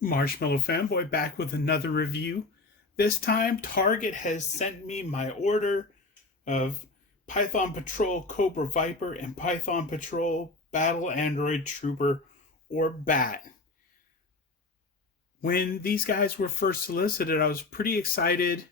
Marshmallow Fanboy back with another review. This time, Target has sent me my order of Python Patrol Cobra Viper and Python Patrol Battle Android Trooper or BAT. When these guys were first solicited, I was pretty excited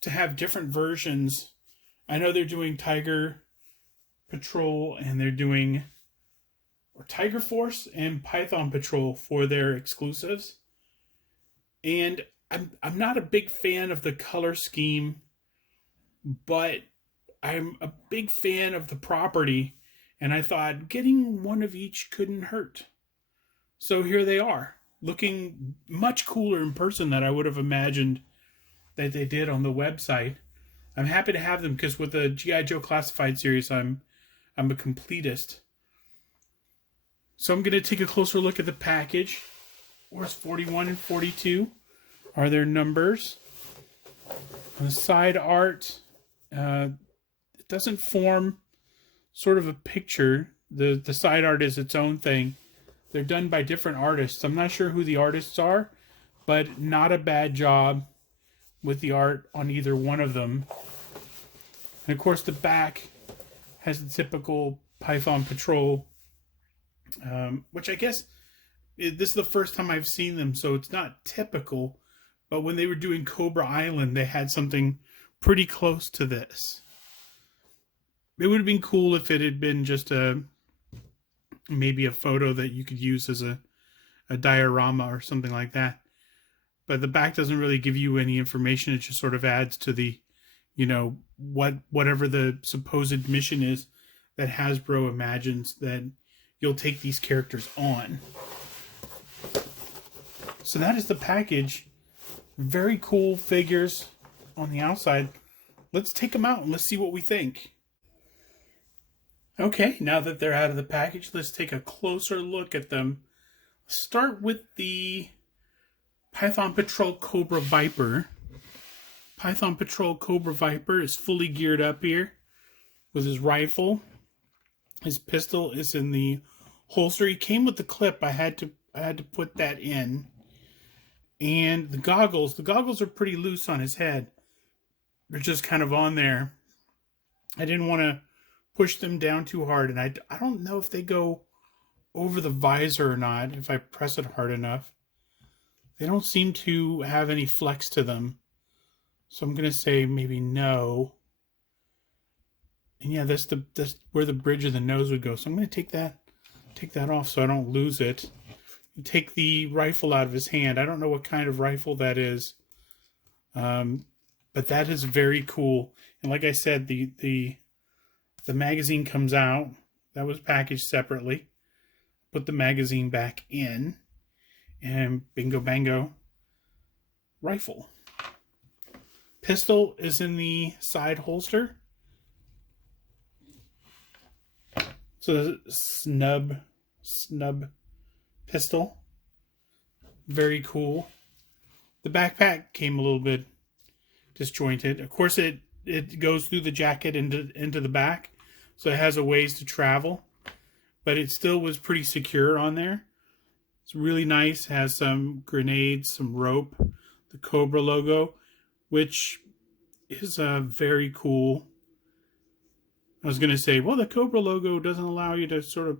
to have different versions. I know they're doing Tiger Patrol and they're doing Tiger Force and Python Patrol for their exclusives. And I'm not a big fan of the color scheme, but I'm a big fan of the property, and I thought getting one of each couldn't hurt. So here they are, looking much cooler in person than I would have imagined that they did on the website. I'm happy to have them because with the G.I. Joe Classified series, I'm a completist. So I'm going to take a closer look at the package. Where's 41 and 42 are their numbers. On the side art, it doesn't form sort of a picture. The side art is its own thing. They're done by different artists. I'm not sure who the artists are, but not a bad job with the art on either one of them. And of course the back has the typical Python Patrol, which I guess this is the first time I've seen them, so it's not typical. But when they were doing Cobra Island, they had something pretty close to this. It would have been cool if it had been just maybe a photo that you could use as a diorama or something like that. But the back doesn't really give you any information. It just sort of adds to the, whatever the supposed mission is that Hasbro imagines that you'll take these characters on. So that is the package. Very cool figures on the outside. Let's take them out and let's see what we think. Okay, now that they're out of the package, let's take a closer look at them. Start with the Python Patrol Cobra Viper. Python Patrol Cobra Viper is fully geared up here with his rifle. His pistol is in the holster. He came with the clip. I had to put that in. And the goggles are pretty loose on his head. They're just kind of on there. I didn't want to push them down too hard, and I don't know if they go over the visor or not if I press it hard enough. They don't seem to have any flex to them, so I'm gonna say maybe no. And yeah, that's where the bridge of the nose would go. So I'm gonna take that off so I don't lose it. Take the rifle out of his hand. I don't know what kind of rifle that is, but that is very cool. And like I said, the magazine comes out. That was packaged separately. Put the magazine back in, and bingo bango, rifle. Pistol is in the side holster. So snub pistol. Very cool. The backpack came a little bit disjointed. Of course, it goes through the jacket into the back, so it has a ways to travel, but it still was pretty secure on there. It's really nice. Has some grenades, some rope, the COBRA logo, which is very cool. I was going to say, well, the COBRA logo doesn't allow you to sort of,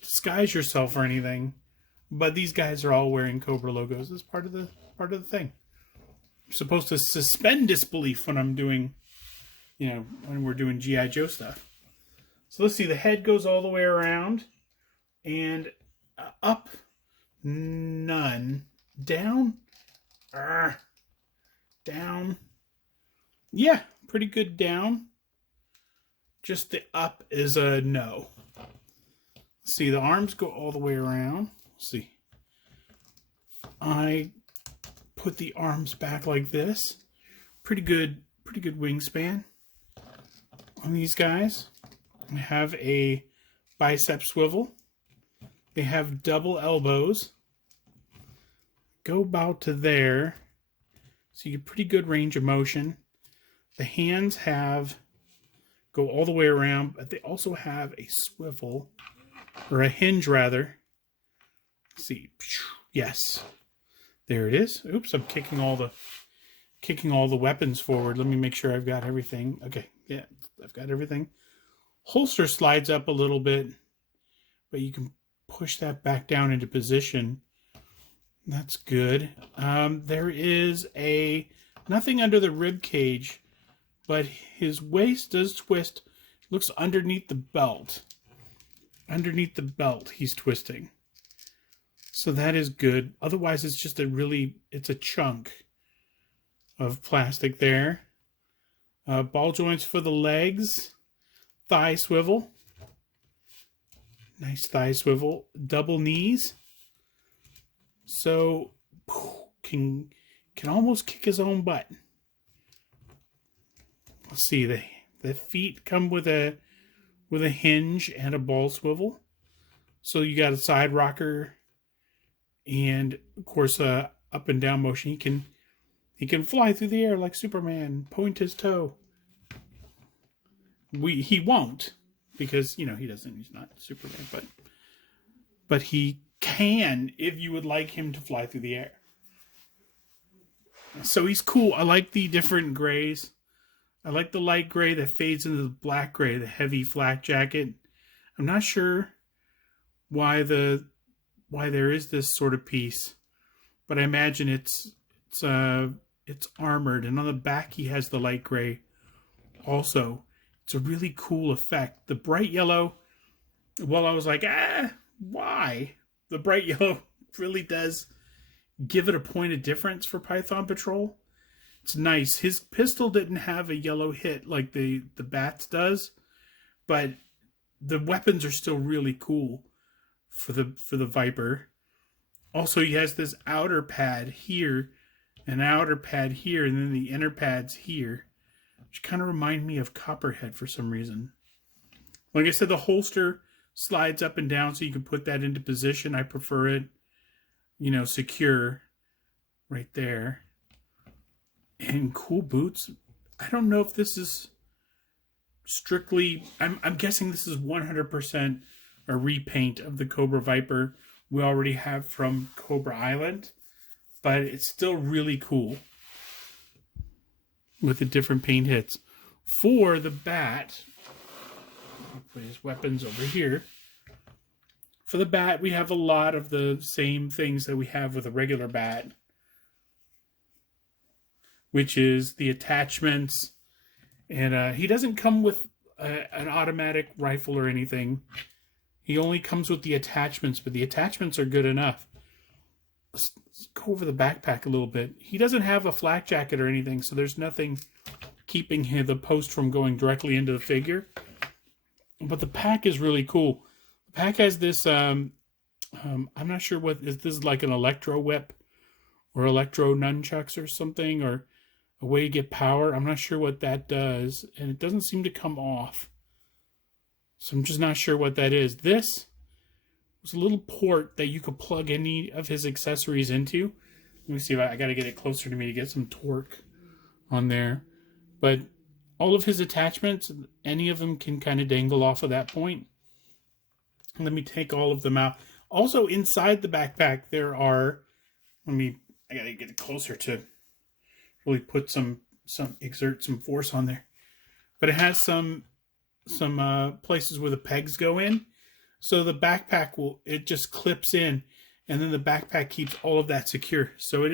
disguise yourself or anything, but these guys are all wearing COBRA logos as part of the thing. I'm supposed to suspend disbelief when I'm doing, when we're doing G.I. Joe stuff. So let's see, the head goes all the way around, and up, none. Down, down. Yeah, pretty good down. Just the up is a no. See, the arms go all the way around. Let's see. I put the arms back like this. Pretty good wingspan on these guys. I have a bicep swivel. They have double elbows. Go about to there. So you get pretty good range of motion. The hands go all the way around, but they also have a swivel, or a hinge rather. Let's see. Yes. There it is. Oops, I'm kicking all the weapons forward. Let me make sure I've got everything. Okay, yeah, I've got everything. Holster slides up a little bit, but you can push that back down into position. That's good. There is nothing under the rib cage, but his waist does twist. Looks underneath the belt. Underneath the belt, he's twisting. So that is good. Otherwise, it's just it's a chunk of plastic there. Ball joints for the legs. Thigh swivel. Nice thigh swivel. Double knees. So can almost kick his own butt. Let's see, the feet come with a hinge and a ball swivel. So you got a side rocker and of course up and down motion. He can fly through the air like Superman, point his toe. He won't, because he's not Superman, but he can if you would like him to fly through the air. So he's cool. I like the different grays. I like the light gray that fades into the black gray, the heavy flak jacket. I'm not sure why there is this sort of piece, but I imagine it's armored, and on the back he has the light gray also. It's a really cool effect. The bright yellow, well, I was like, why? The bright yellow really does give it a point of difference for Python Patrol. It's nice. His pistol didn't have a yellow hit like the Bats does, but the weapons are still really cool for the Viper. Also, he has this outer pad here, an outer pad here, and then the inner pads here, which kind of remind me of Copperhead for some reason. Like I said, the holster slides up and down so you can put that into position. I prefer it, secure right there. And cool boots. I don't know if this is strictly, I'm guessing this is 100% a repaint of the Cobra Viper we already have from Cobra Island, but it's still really cool with the different paint hits. For the Bat, put his weapons over here. For the Bat, we have a lot of the same things that we have with a regular Bat, which is the attachments. And he doesn't come with an automatic rifle or anything. He only comes with the attachments, but the attachments are good enough. Let's go over the backpack a little bit. He doesn't have a flak jacket or anything, so there's nothing keeping the post from going directly into the figure. But the pack is really cool. The pack has this, I'm not sure what, is this like an electro whip or electro nunchucks or something, or a way to get power? I'm not sure what that does, and it doesn't seem to come off. So I'm just not sure what that is. This was a little port that you could plug any of his accessories into. Let me see if I got to get it closer to me to get some torque on there. But all of his attachments, any of them can kind of dangle off of that point. Let me take all of them out. Also inside the backpack there are, I got to get it closer to really put exert some force on there. But it has some places where the pegs go in. So the backpack it just clips in, and then the backpack keeps all of that secure. So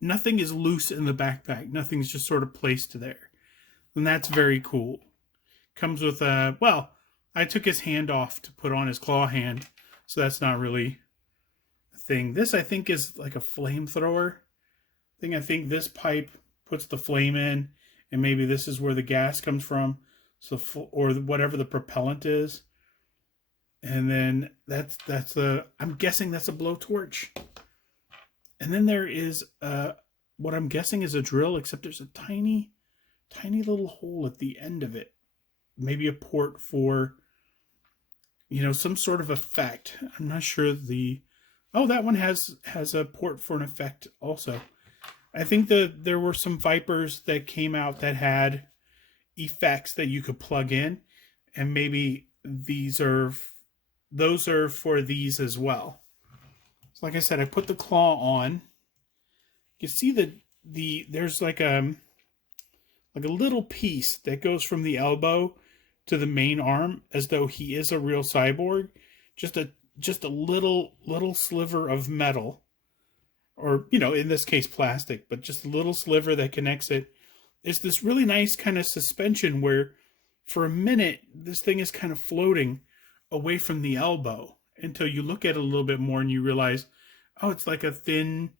nothing is loose in the backpack. Nothing's just sort of placed there. And that's very cool. Comes with I took his hand off to put on his claw hand, so that's not really a thing. This, I think, is like a flamethrower thing. I think this pipe puts the flame in, and maybe this is where the gas comes from, or whatever the propellant is. And then I'm guessing that's a blowtorch. And then there is what I'm guessing is a drill, except there's a tiny little hole at the end of it. Maybe a port for, some sort of effect. I'm not sure that one has a port for an effect also. I think there were some Vipers that came out that had effects that you could plug in, and maybe those are for these as well. So like I said, I put the claw on. You see there's like a little piece that goes from the elbow to the main arm, as though he is a real cyborg. Just a little sliver of metal, or in this case plastic, but just a little sliver that connects it. It's this really nice kind of suspension where for a minute this thing is kind of floating away from the elbow until you look at it a little bit more and you realize, oh, it's like a thin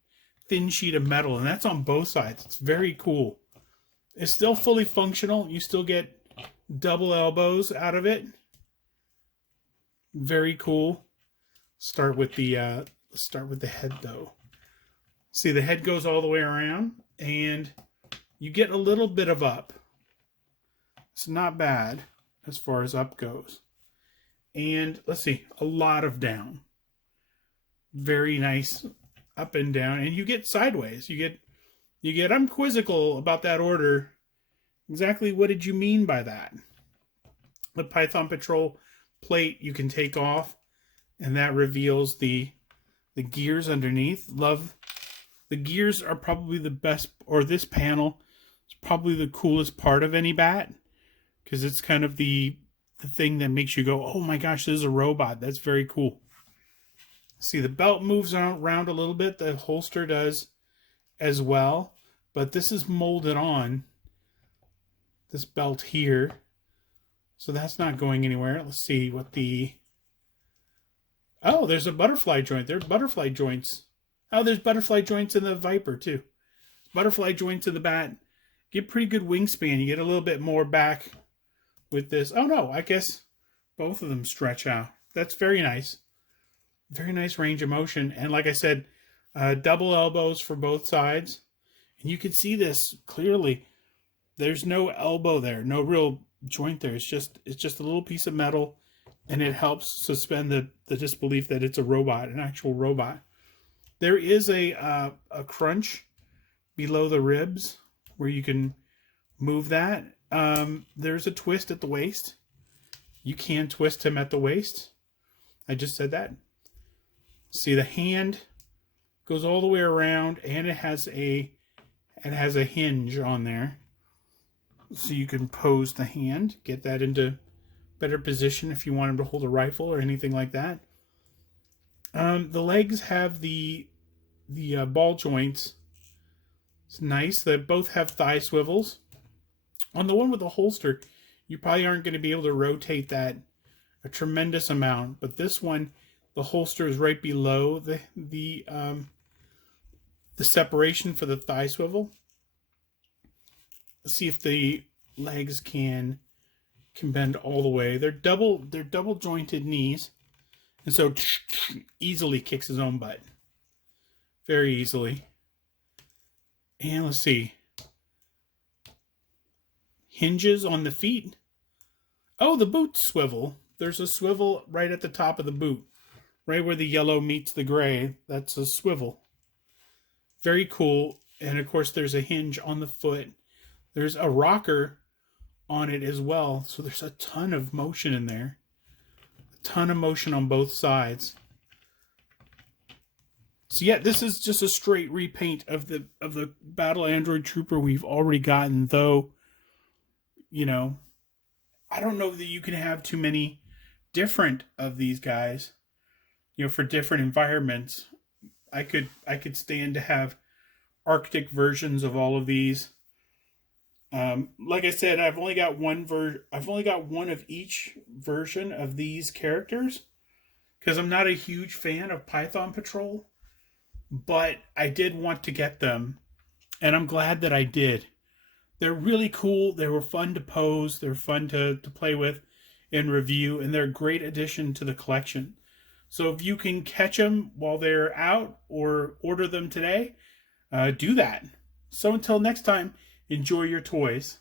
sheet of metal, and that's on both sides. It's very cool. It's still fully functional. You still get double elbows out of it. Very cool. Start with the head though. See, the head goes all the way around, and you get a little bit of up. It's not bad as far as up goes. And let's see, a lot of down. Very nice up and down, and you get sideways. You get I'm quizzical about that order. Exactly what did you mean by that? The Python Patrol plate you can take off, and that reveals the gears underneath. Love the gears. Are probably the best, or this panel is probably the coolest part of any bat, because it's kind of the thing that makes you go, oh my gosh, this is a robot. That's very cool. See, the belt moves around a little bit. The holster does as well, but this is molded on, this belt here, so that's not going anywhere. Let's see what oh, there's a butterfly joint. There are butterfly joints. Oh, there's butterfly joints in the VIPER too. Butterfly joints in the bat. Get pretty good wingspan. You get a little bit more back with this. Oh no, I guess both of them stretch out. That's very nice. Very nice range of motion. And like I said, double elbows for both sides. And you can see this clearly. There's no elbow there, no real joint there. It's just a little piece of metal, and it helps suspend the disbelief that it's a robot, an actual robot. There is a crunch below the ribs where you can move that. There's a twist at the waist. You can twist him at the waist. I just said that. See, the hand goes all the way around, and it has a hinge on there, so you can pose the hand, get that into better position if you want him to hold a rifle or anything like that. The legs have the ball joints. It's nice. They both have thigh swivels. On the one with the holster, you probably aren't going to be able to rotate that a tremendous amount, but this one, the holster is right below the separation for the thigh swivel. Let's see if the legs can bend all the way. They're double jointed knees, and so easily kicks his own butt. Very easily. And let's see. Hinges on the feet. Oh, the boot swivel. There's a swivel right at the top of the boot. Right where the yellow meets the gray, that's a swivel. Very cool. And of course there's a hinge on the foot. There's a rocker on it as well. So there's a ton of motion in there. A ton of motion on both sides. So yeah, this is just a straight repaint of the Battle Android Trooper we've already gotten, though, I don't know that you can have too many different of these guys. For different environments. I could stand to have Arctic versions of all of these. Like I said, I've only got one of each version of these characters, because I'm not a huge fan of Python Patrol, but I did want to get them, and I'm glad that I did. They're really cool. They were fun to pose. They're fun to play with and review, and they're a great addition to the collection. So if you can catch them while they're out or order them today, do that. So until next time, enjoy your toys.